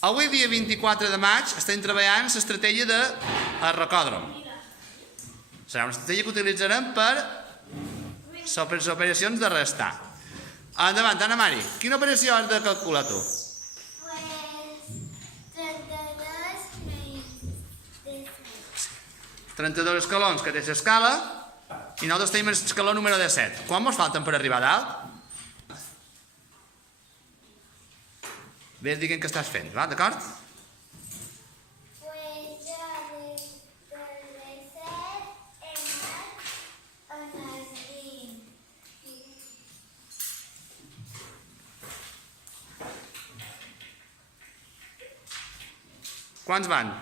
Avui, dia 24 de maig, estem treballant l'estratègia del rocòdrom. Serà una estratègia que utilitzarem per les operacions de restar. Endavant, Anna Mari, quina operació has de calcular tu? 32 escalons que té l'escala i nosaltres tenim l'escaló número 17. Quan ens falten per arribar a dalt? Ves dient què estàs fent, va? D'acord? Quants van?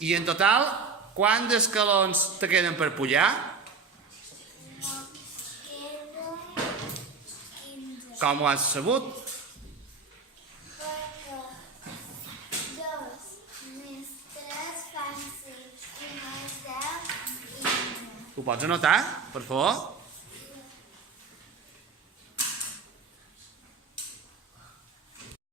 I en total, quants escalons te queden per pujar? Com ho has sabut? Ho pots anotar, per favor?